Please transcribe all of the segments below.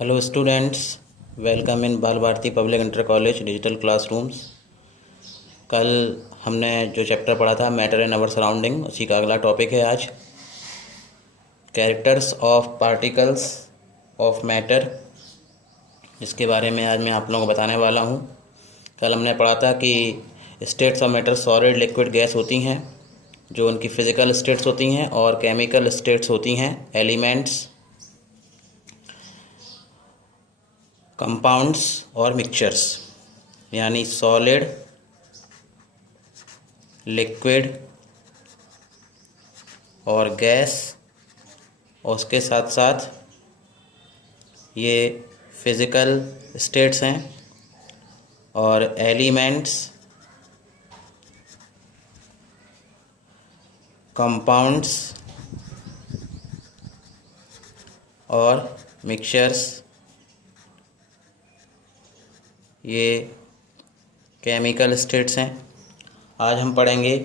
Hello students, welcome in Bal Bharati public inter college digital classrooms. कल हमने जो चैप्टर पढ़ा था मैटर इन आवर सराउंडिंग, उसी का अगला टॉपिक है आज characters of particles of matter. इसके बारे में आज मैं आप लोगों को बताने वाला हूँ। कल हमने पढ़ा था कि states of matter solid, liquid, gas होती हैं, जो उनकी फिज़िकल स्टेट्स होती हैं, और केमिकल स्टेट्स होती हैं, एलिमेंट्स, कंपाउंड्स और मिक्सचर्स, यानी सॉलिड, लिक्विड और गैस, और उसके साथ साथ ये फिज़िकल स्टेट्स हैं, और एलिमेंट्स, कंपाउंड्स और मिक्सचर्स, ये केमिकल स्टेट्स हैं। आज हम पढ़ेंगे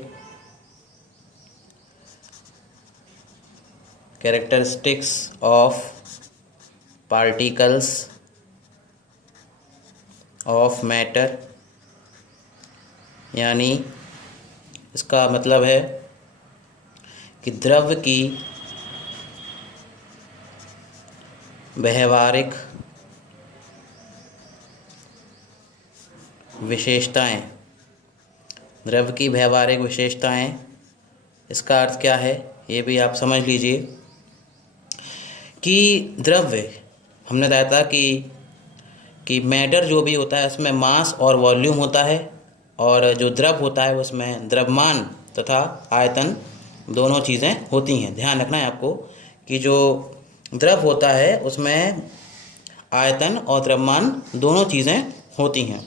characteristics of particles of matter, यानी इसका मतलब है कि द्रव की व्यवहारिक विशेषताएं। द्रव की व्यवहारिक विशेषताएं, इसका अर्थ क्या है ये भी आप समझ लीजिए कि द्रव्य, हमने बताया था कि मैटर जो भी होता है उसमें मास और वॉल्यूम होता है, और जो द्रव होता है उसमें द्रव्यमान तथा आयतन दोनों चीज़ें होती हैं। ध्यान रखना है आपको कि जो द्रव होता है उसमें आयतन और द्रव्यमान दोनों चीज़ें होती हैं।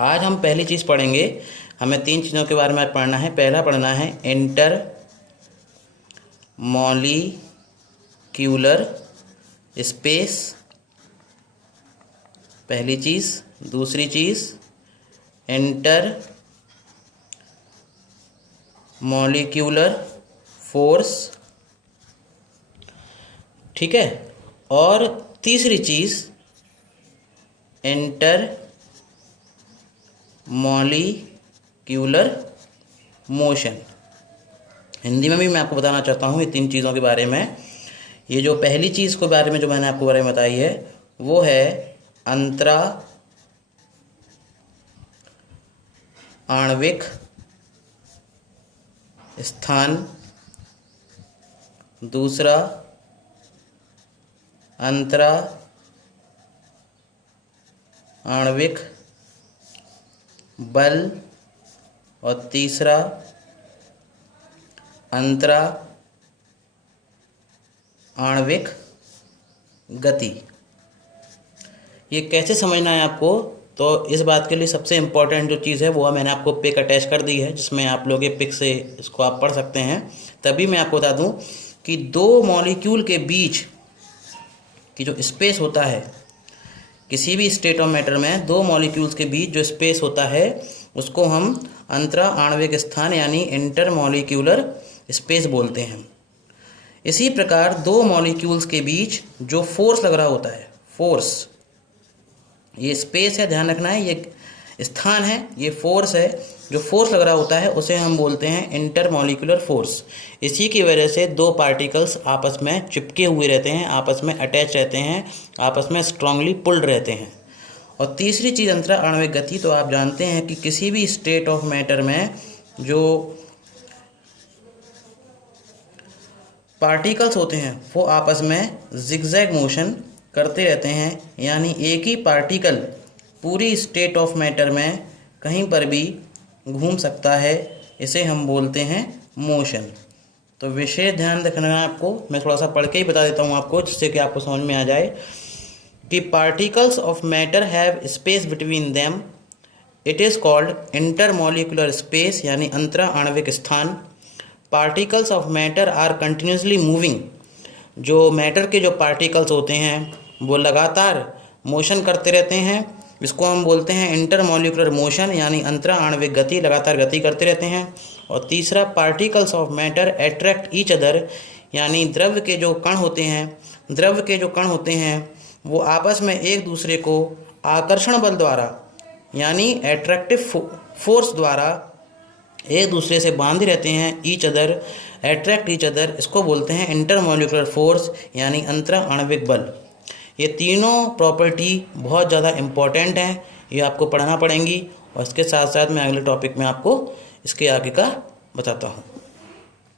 आज हम पहली चीज़ पढ़ेंगे, हमें 3 चीज़ों के बारे में पढ़ना है। पहला पढ़ना है इंटर मॉलिक्यूलर स्पेस, पहली चीज़। दूसरी चीज़ इंटर मॉलिक्यूलर फोर्स, ठीक है। और तीसरी चीज़ इंटर मॉलिक्यूलर मोशन। हिंदी में भी मैं आपको बताना चाहता हूँ ये 3 चीज़ों के बारे में। ये जो पहली चीज़ के बारे में जो मैंने आपको बारे में बताई है वो है अंतरा आणविक स्थान, दूसरा अंतरा आणविक बल, और तीसरा अंतरा आणविक गति। ये कैसे समझना है आपको, तो इस बात के लिए सबसे इम्पोर्टेंट जो चीज़ है वो मैंने आपको पिक अटैच कर दी है, जिसमें आप लोग ये पिक से इसको आप पढ़ सकते हैं। तभी मैं आपको बता दूं कि 2 मॉलिक्यूल के बीच की जो स्पेस होता है, किसी भी स्टेट ऑफ मैटर में 2 मॉलिक्यूल्स के बीच जो स्पेस होता है उसको हम अंतरा आणविक स्थान यानी इंटर मॉलिक्यूलर स्पेस बोलते हैं। इसी प्रकार 2 मॉलिक्यूल्स के बीच जो फोर्स लग रहा होता है, फोर्स, ये स्पेस है, ध्यान रखना है, ये स्थान है, ये फोर्स है, जो फोर्स लग रहा होता है उसे हम बोलते हैं इंटर मॉलिक्यूलर फोर्स। इसी की वजह से 2 पार्टिकल्स आपस में चिपके हुए रहते हैं, आपस में अटैच रहते हैं, आपस में स्ट्रांगली पुल्ड रहते हैं। और तीसरी चीज़ अंतरा आणविक गति। तो आप जानते हैं कि किसी भी स्टेट ऑफ मैटर में जो पार्टिकल्स होते हैं वो आपस में जिगजैग मोशन करते रहते हैं, यानी एक ही पार्टिकल पूरी स्टेट ऑफ मैटर में कहीं पर भी घूम सकता है, इसे हम बोलते हैं मोशन। तो विशेष ध्यान रखना है आपको, मैं थोड़ा सा पढ़ के ही बता देता हूँ आपको, जिससे कि आपको समझ में आ जाए कि particles of matter have space between them, it is called intermolecular space यानी अंतरा आणविक स्थान। Particles of matter are continuously moving, जो मैटर के जो पार्टिकल्स होते हैं वो लगातार मोशन करते रहते हैं, इसको हम बोलते हैं इंटरमॉलिक्यूलर मोशन यानी अंतरा आणविक गति, लगातार गति करते रहते हैं। और तीसरा, particles of matter attract each other, यानी द्रव्य के जो कण होते हैं वो आपस में एक दूसरे को आकर्षण बल द्वारा यानी एट्रैक्टिव फोर्स द्वारा एक दूसरे से बांधे रहते हैं। Each other, attract each other, इसको बोलते हैं इंटरमॉलिक्यूलर फोर्स यानी अंतर आणविक बल। ये तीनों प्रॉपर्टी बहुत ज़्यादा इम्पॉर्टेंट हैं, ये आपको पढ़ना पड़ेंगी और इसके साथ साथ मैं अगले टॉपिक में आपको इसके आगे का बताता हूँ।